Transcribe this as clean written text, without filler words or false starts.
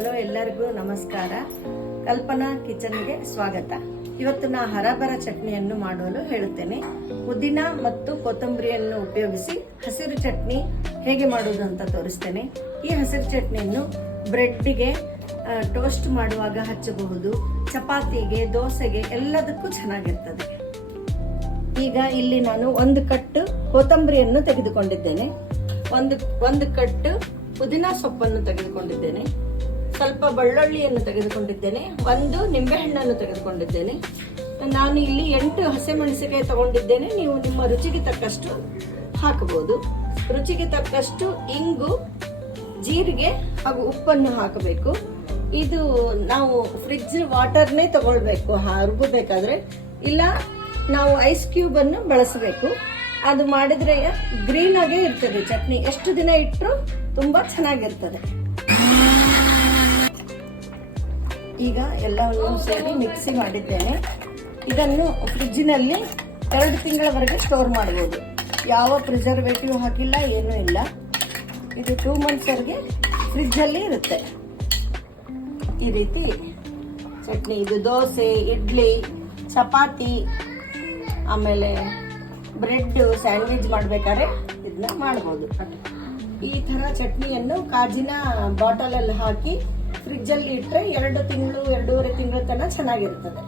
Hello, ಎಲ್ಲರಿಗೂ ನಮಸ್ಕಾರ. ಕಲ್ಪನಾ ಕಿಚನ್ಗೆ ಸ್ವಾಗತ. ಇವತ್ತು ನಾ ಹರಬರ ಚಟ್ನಿಯನ್ನು ಮಾಡಲು ಹೇಳುತ್ತೇನೆ. ಪುದೀನ ಮತ್ತು ಕೊತ್ತಂಬರಿಯನ್ನು ಉಪಯೋಗಿಸಿ ಹಸಿರು ಚಟ್ನಿ ಹೇಗೆ ಮಾಡುವುದು ಅಂತ ತೋರಿಸ್ತೇನೆ. ಈ ಹಸಿರು ಚಟ್ನಿಯನ್ನು ಬ್ರೆಡ್ಗೆ ಟೋಸ್ಟ್ ಮಾಡುವಾಗ ಹಚ್ಚಬಹುದು, ಚಪಾತಿಗೆ, ದೋಸೆಗೆ ಎಲ್ಲದಕ್ಕೂ ಚೆನ್ನಾಗಿರ್ತದೆ. ಈಗ ಇಲ್ಲಿ ನಾನು ಒಂದು ಕಟ್ಟು ಕೊತ್ತಂಬರಿಯನ್ನು ತೆಗೆದುಕೊಂಡಿದ್ದೇನೆ, ಒಂದು ಕಟ್ಟು ಪುದೀನ ಸೊಪ್ಪನ್ನು ತೆಗೆದುಕೊಂಡಿದ್ದೇನೆ, ಸ್ವಲ್ಪ ಬೆಳ್ಳುಳ್ಳಿಯನ್ನು ತೆಗೆದುಕೊಂಡಿದ್ದೇನೆ, ಒಂದು ನಿಂಬೆಹಣ್ಣನ್ನು ತೆಗೆದುಕೊಂಡಿದ್ದೇನೆ. ನಾನು ಇಲ್ಲಿ 8 ಹಸಿಮೆಣಸಿನಕಾಯಿ ತಗೊಂಡಿದ್ದೇನೆ. ನೀವು ನಿಮ್ಮ ರುಚಿಗೆ ತಕ್ಕಷ್ಟು ಹಾಕಬಹುದು. ರುಚಿಗೆ ತಕ್ಕಷ್ಟು ಇಂಗು, ಜೀರಿಗೆ ಹಾಗೂ ಉಪ್ಪನ್ನು ಹಾಕಬೇಕು. ಇದು ನಾವು ಫ್ರಿಡ್ಜ್ ವಾಟರ್ನೇ ತಗೊಳ್ಬೇಕು ರುಬ್ಬಬೇಕಾದ್ರೆ, ಇಲ್ಲ ನಾವು ಐಸ್ ಕ್ಯೂಬ್ ಅನ್ನು ಬಳಸಬೇಕು. ಅದು ಮಾಡಿದ್ರೆ ಗ್ರೀನ್ ಆಗೇ ಇರ್ತದೆ ಚಟ್ನಿ, ಎಷ್ಟು ದಿನ ಇಟ್ಟರು ತುಂಬಾ ಚೆನ್ನಾಗಿರ್ತದೆ. ಈಗ ಎಲ್ಲವನ್ನು ಸೇರಿ ಮಿಕ್ಸಿ ಮಾಡಿದ್ದೇನೆ. ಇದನ್ನು ಫ್ರಿಡ್ಜಿನಲ್ಲಿ 2 ತಿಂಗಳವರೆಗೆ ಸ್ಟೋರ್ ಮಾಡಬಹುದು. ಯಾವ ಪ್ರಿಸರ್ವೇಟಿವ್ ಹಾಕಿಲ್ಲ, ಏನೂ ಇಲ್ಲ. ಇದು 2 ಮಂತ್ಸ್ವರೆಗೆ ಫ್ರಿಡ್ಜಲ್ಲಿ ಇರುತ್ತೆ. ಈ ರೀತಿ ಚಟ್ನಿ ಇದು ದೋಸೆ, ಇಡ್ಲಿ, ಚಪಾತಿ, ಆಮೇಲೆ ಬ್ರೆಡ್ ಸ್ಯಾಂಡ್ವಿಚ್ ಮಾಡ್ಬೇಕಾದ್ರೆ ಇದನ್ನ ಮಾಡಬಹುದು. ಈ ತರ ಚಟ್ನಿಯನ್ನು ಕಾಜಿನ ಬಾಟಲ್ ಅಲ್ಲಿ ಹಾಕಿ ಫ್ರಿಡ್ಜ್ ಅಲ್ಲಿ ಇಟ್ಟರೆ 2 ತಿಂಗಳು 2.5 ತಿಂಗಳ ತನಕ ಚೆನ್ನಾಗಿರ್ತದೆ.